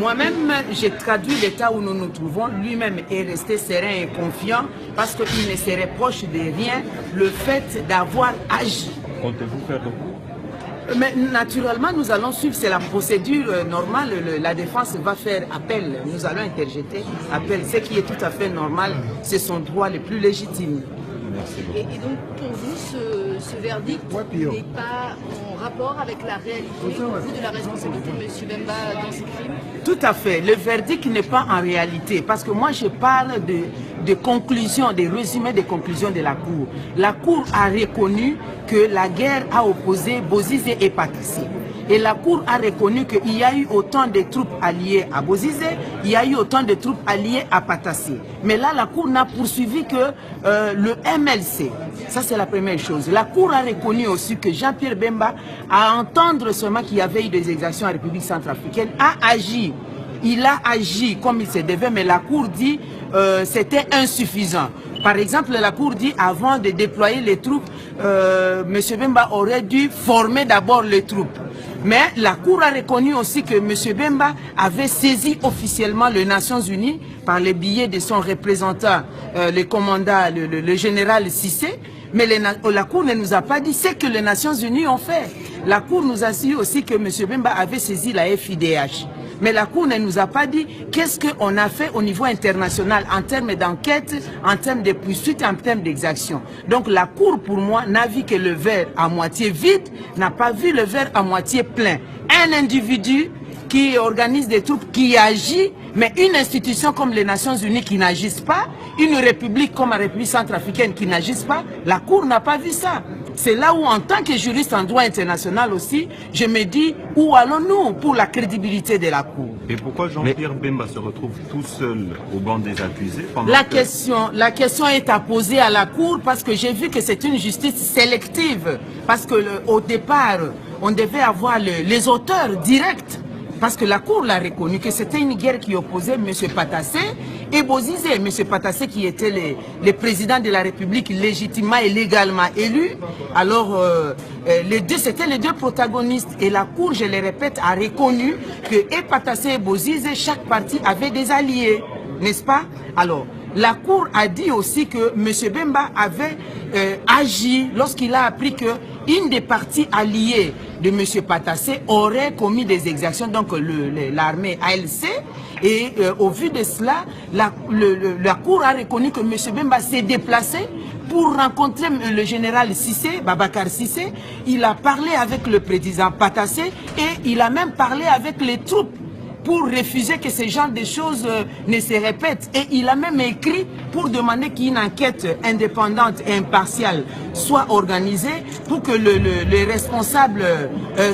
Moi-même, j'ai traduit l'état où nous nous trouvons. Lui-même est resté serein et confiant parce qu'il ne se reproche de rien le fait d'avoir agi. Comptez-vous faire recours? Mais naturellement, nous allons suivre, c'est la procédure normale. La défense va faire appel. Nous allons interjeter appel. Ce qui est tout à fait normal, c'est son droit le plus légitime. Merci beaucoup. Et donc, pour vous, ce verdict n'est pas en rapport avec la réalité de la responsabilité de M. Bemba dans ces crimes? Tout à fait. Le verdict n'est pas en réalité. Parce que moi, je parle de conclusions, des résumés des conclusions de la Cour. La Cour a reconnu que la guerre a opposé Bozizé et Patassé. Et la Cour a reconnu qu'il y a eu autant de troupes alliées à Bozizé, il y a eu autant de troupes alliées à Patassé. Mais là, la Cour n'a poursuivi que le MLC. Ça, c'est la première chose. La Cour a reconnu aussi que Jean-Pierre Bemba, à entendre seulement qu'il y avait eu des exactions en République centrafricaine, a agi. Il a agi comme il se devait, mais la Cour dit c'était insuffisant. Par exemple, la Cour dit avant de déployer les troupes, M. Bemba aurait dû former d'abord les troupes. Mais la Cour a reconnu aussi que M. Bemba avait saisi officiellement les Nations Unies par le biais de son représentant, le commandant, le général Cissé. Mais la Cour ne nous a pas dit ce que les Nations Unies ont fait. La Cour nous a dit aussi que M. Bemba avait saisi la FIDH. Mais la Cour ne nous a pas dit qu'est-ce qu'on a fait au niveau international en termes d'enquête, en termes de poursuite, en termes d'exaction. Donc la Cour, pour moi, n'a vu que le verre à moitié vide, n'a pas vu le verre à moitié plein. Un individu qui organise des troupes, qui agit, mais une institution comme les Nations Unies qui n'agissent pas, une république comme la République centrafricaine qui n'agissent pas, la Cour n'a pas vu ça. C'est là où, en tant que juriste en droit international aussi, je me dis, où allons-nous pour la crédibilité de la Cour? Et pourquoi Jean-Pierre Bemba se retrouve tout seul au banc des accusés la question est à poser à la Cour parce que j'ai vu que c'est une justice sélective. Parce que au départ, on devait avoir les auteurs directs. Parce que la Cour l'a reconnu que c'était une guerre qui opposait M. Patassé et Bozizé. M. Patassé qui était le président de la République légitimement et légalement élu. Alors, c'était les deux protagonistes. Et la Cour, je le répète, a reconnu que et Patassé et Bozizé, chaque parti avait des alliés. N'est-ce pas? Alors, la Cour a dit aussi que M. Bemba avait agi lorsqu'il a appris que une des parties alliées de M. Patassé aurait commis des exactions, donc l'armée ALC, et au vu de cela, la Cour a reconnu que M. Bemba s'est déplacé pour rencontrer le général Cissé, Babacar Cissé. Il a parlé avec le président Patassé et il a même parlé avec les troupes pour refuser que ce genre de choses ne se répètent. Et il a même écrit pour demander qu'une enquête indépendante et impartiale soit organisée pour que les responsables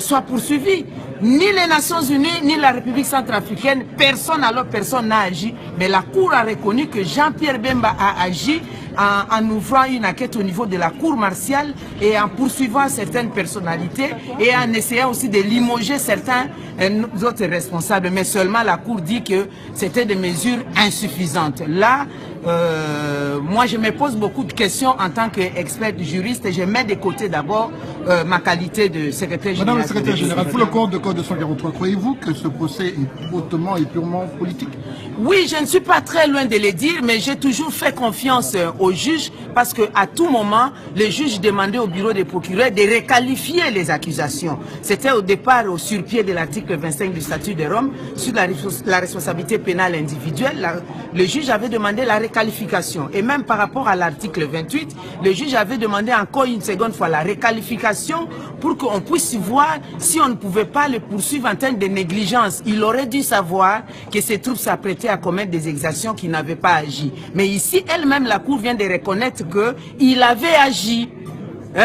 soient poursuivis. Ni les Nations Unies, ni la République centrafricaine, personne n'a agi. Mais la Cour a reconnu que Jean-Pierre Bemba a agi en ouvrant une enquête au niveau de la Cour martiale et en poursuivant certaines personnalités et en essayant aussi de limoger certains autres responsables. Mais seulement la Cour dit que c'était des mesures insuffisantes. Là, moi je me pose beaucoup de questions en tant qu'expert juriste et je mets de côté d'abord ma qualité de secrétaire général. Madame la secrétaire générale, pour le code de 243, croyez-vous que ce procès est hautement et purement politique? Oui, je ne suis pas très loin de le dire, mais j'ai toujours fait confiance aux juges parce qu'à tout moment, les juges demandaient au bureau des procureurs de requalifier les accusations. C'était au départ au surpied de l'article 25 du statut de Rome sur la responsabilité pénale individuelle. Le juge avait demandé la requalification. Et même par rapport à l'article 28, le juge avait demandé encore une seconde fois la requalification pour qu'on puisse voir si on ne pouvait pas le poursuivre en termes de négligence. Il aurait dû savoir que ces troupes s'apprêtaient à commettre des exactions qui n'avaient pas agi. Mais ici, elle-même, la Cour vient de reconnaître qu'il avait agi.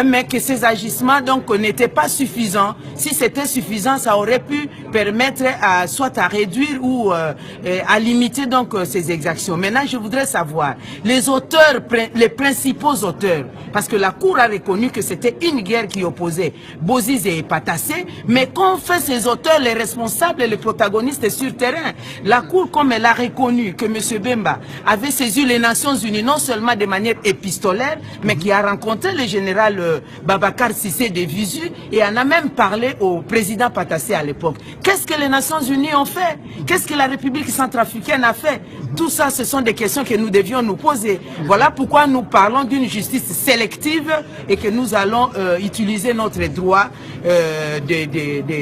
Mais que ces agissements donc n'étaient pas suffisants. Si c'était suffisant, ça aurait pu permettre soit à réduire ou à limiter donc ces exactions. Maintenant, je voudrais savoir les auteurs, les principaux auteurs, parce que la Cour a reconnu que c'était une guerre qui opposait Bozizé et Patassé, mais qu'ont fait ces auteurs, les responsables et les protagonistes sur terrain? La Cour, comme elle a reconnu que M. Bemba avait saisi les Nations Unies non seulement de manière épistolaire, mais qui a rencontré le général Babacar Sissé de visu et en a même parlé au président Patassé à l'époque. Qu'est-ce que les Nations Unies ont fait? Qu'est-ce que la République centrafricaine a fait? Tout ça, ce sont des questions que nous devions nous poser. Voilà pourquoi nous parlons d'une justice sélective et que nous allons utiliser notre droit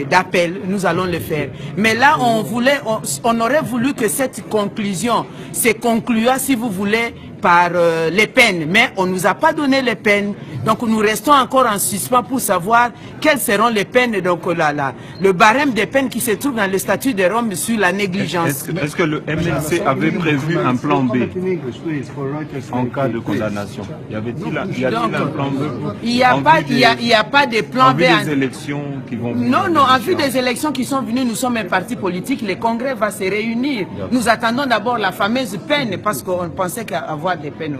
d'appel. Nous allons le faire. Mais là, on aurait voulu que cette conclusion se conclua, si vous voulez, par les peines, mais on ne nous a pas donné les peines, donc nous restons encore en suspens pour savoir quelles seront les peines, donc le barème des peines qui se trouve dans le statut de Rome sur la négligence. Est-ce que le MLC avait prévu un plan B en cas de condamnation? Y a-t-il un plan B? Il n'y a pas de plan B. En vue des élections qui vont venir. Non, en vue des élections qui sont venues, nous sommes un parti politique, le Congrès va se réunir. Nous attendons d'abord la fameuse peine parce qu'on pensait qu'avoir des peines.